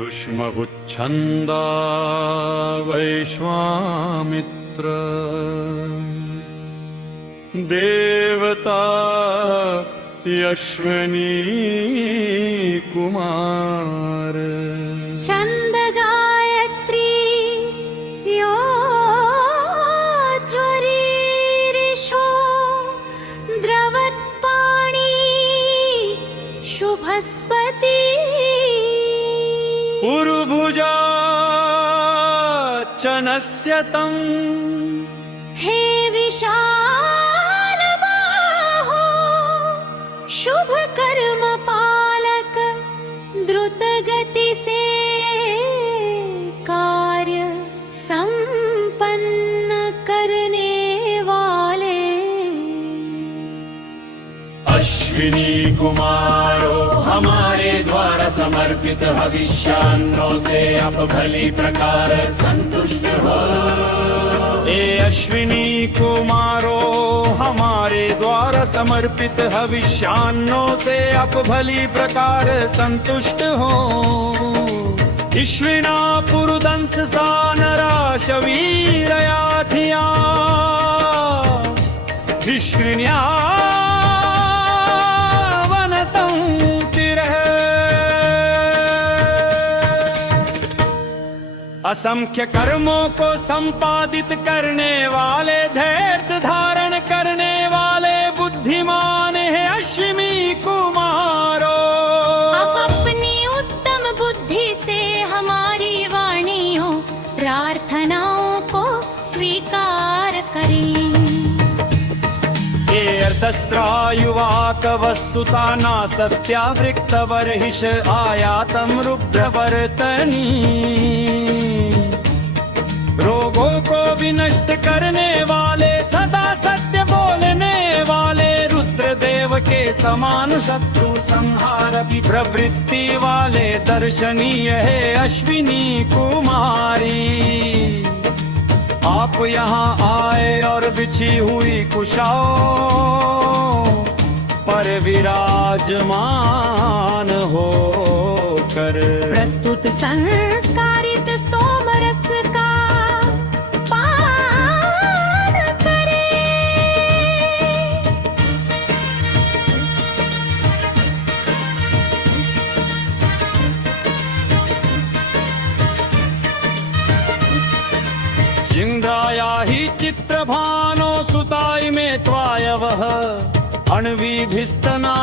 ऊष्मभुच्छन्दा वैश्वामित्र देवता अश्विनी कुमार छंद गायत्री यो ज्वरीरिषो द्रवत्पाणी शुभस्पति पुरुभुजा चनस्य तं हे विशाल बाहो शुभ कर्म पालक द्रुत गति से कार्य संपन्न करने वाले अश्विनी कुमारो हमारे द्वारा समर्पित हविष्यान्नों से आप भली प्रकार संतुष्ट हो। हे अश्विनी कुमारो हमारे द्वारा समर्पित हविष्यान्नों से आप भली प्रकार संतुष्ट हो। ईश्विना पुरुदंस सानरा शवीरया धिया ईश्विन्या असंख्य कर्मों को संपादित करने वाले धैर्य धारण करने वाले बुद्धिमान है अश्विनी कुमारो। आप अपनी उत्तम बुद्धि से हमारी वाणियों प्रार्थनाओं को स्वीकार करें। ये अर्धस्त्रायुवाक वस्तुता ना सत्यावृक्त वर्हिष आयातम रुद्रवर्तनी रोगों को विनष्ट करने वाले सदा सत्य बोलने वाले रुद्रदेव के समान शत्रु संहार की प्रवृत्ति वाले दर्शनीय है अश्विनी कुमारी। आप यहाँ आए और बिछी हुई कुशाओं पर विराजमान होकर प्रस्तुत संस्कारित सोमरस का पान करें। जिंद्राया ही चित्रभानो सुताई में त्वायवः अण्विभिस्तना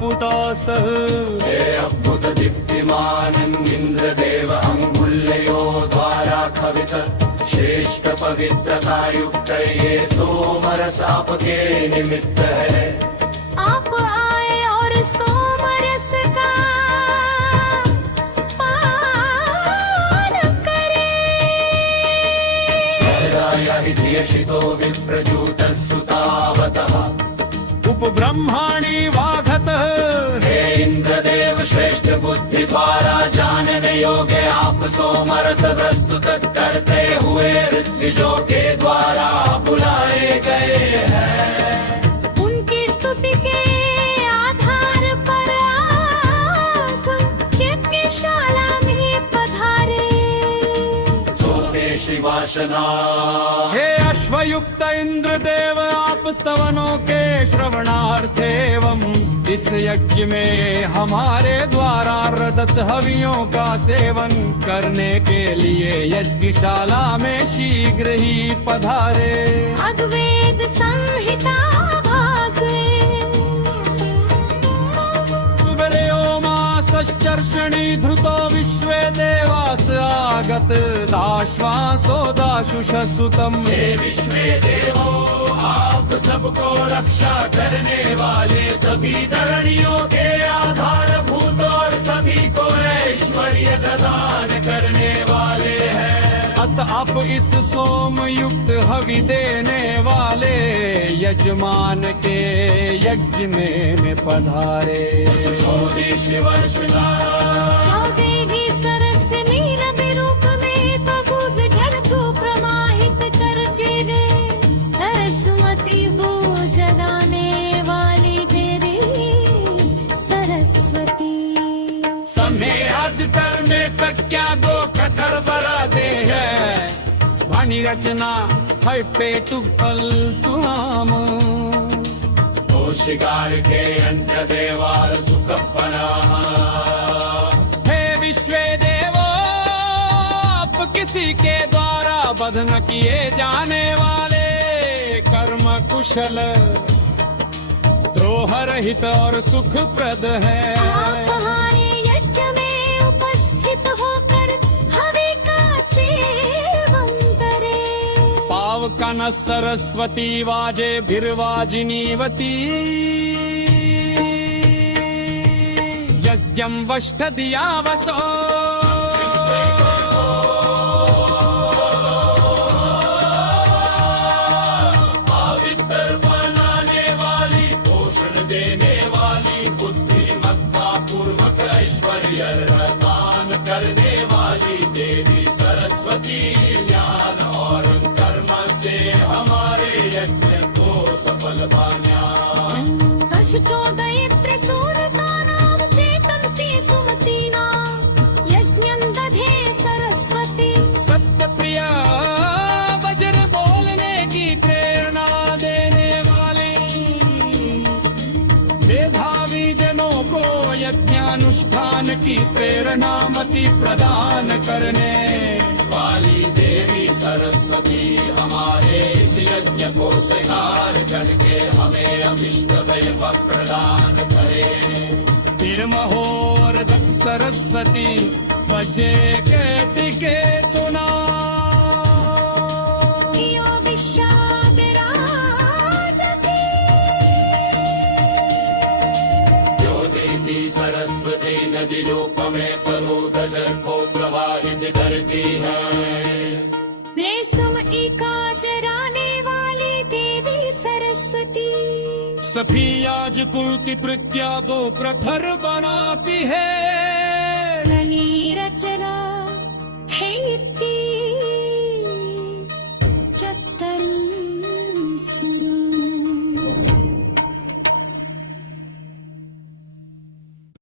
पुतासः हे अद्भुत दीप्तिमानम् इन्द्रदेव अंगुल्यो द्वारा खवित श्रेष्ठ पवित्रता युक्त ये सोमरस आपके निमित्त है। आप आए और सोमरस का पान करें। धियशितो विप्रजूतः सुतावतः उपब्रह्माणि वाघतः हे इंद्रदेव श्रेष्ठ बुद्धि द्वारा जानने योग्य आप सोमरस प्रस्तुत करते हुए ऋत्विजों के द्वारा बुलाए गए हैं। उनकी स्तुति के आधार पर आप यज्ञशाला में पधारे। स्वदेशी वासना हे अश्वयुक्त इंद्रदेव आप स्तवनों के श्रवणार्थ एवं इस यज्ञ में हमारे द्वारा रदत हवियों का सेवन करने के लिए यज्ञशाला में शीघ्र ही पधारे। अद्वैत संहिता भाग सुबरेओमासश्चर्षणि धृतो विश्वे देवास आगत दाश्वासो दाशुष सुतम् हे विश्वे देवो आप सबको रक्षा करने वाले सभी धरणियों के आधारभूत और सभी को ऐश्वर्य प्रदान करने वाले हैं। अत आप इस सोम युक्त हवि देने वाले यजमान के यज्ञ में पधारे। देवी सरस नीरव रूप में प्रबुद्ध जल को प्रमाहित करके दे सुमति वो जगाने वाली तेरी आज करने तक क्या दो प्रखर बरा दे है वाणी रचना है पेटु फल सुहाम शिकार के अंत्य देवार सुखपना हे विश्व देवो आप किसी के द्वारा बध न किए जाने वाले कर्म कुशल द्रोह रहित और सुखप्रद है आप हमारे यज्ञ में उपस्थित होकर हवि का सेवन करें। पावकन सरस्वती वाजे भिर्वाजिनीवती यज्ञं वष्ट दिया वसो पवित्र बनाने वाली पोषण देने वाली बुद्धिमत्ता पूर्वक ऐश्वर्य दान करने वाली देवी सरस्वती ज्ञान और कर्म से हमारे यज्ञ को सफल बना दशचोदयित्रि सूरतानां चेतन्ति सुमतीनां यज्ञं दधे सरस्वती। सत्य प्रिया वज्र बोलने की प्रेरणा देने वाली मेधावी जनों को यज्ञानुष्ठान की प्रेरणा मति प्रदान करने वाली देवी सरस्वती हमारे इस यज्ञ को स्वीकार करके हमें अभिष्ट दैव प्रदान करे। निर्महोर दत्त सरस्वती बजे कहती के तुना यो विषाद राजति जो देती सरस्वती नदी रूप में परोध जल को प्रवाहित करती है। रेशम ईका जराने वाली देवी सरस्वती सभी आज कुर्ति प्रज्ञा दो प्रखर बनाती है ननी रचना है इति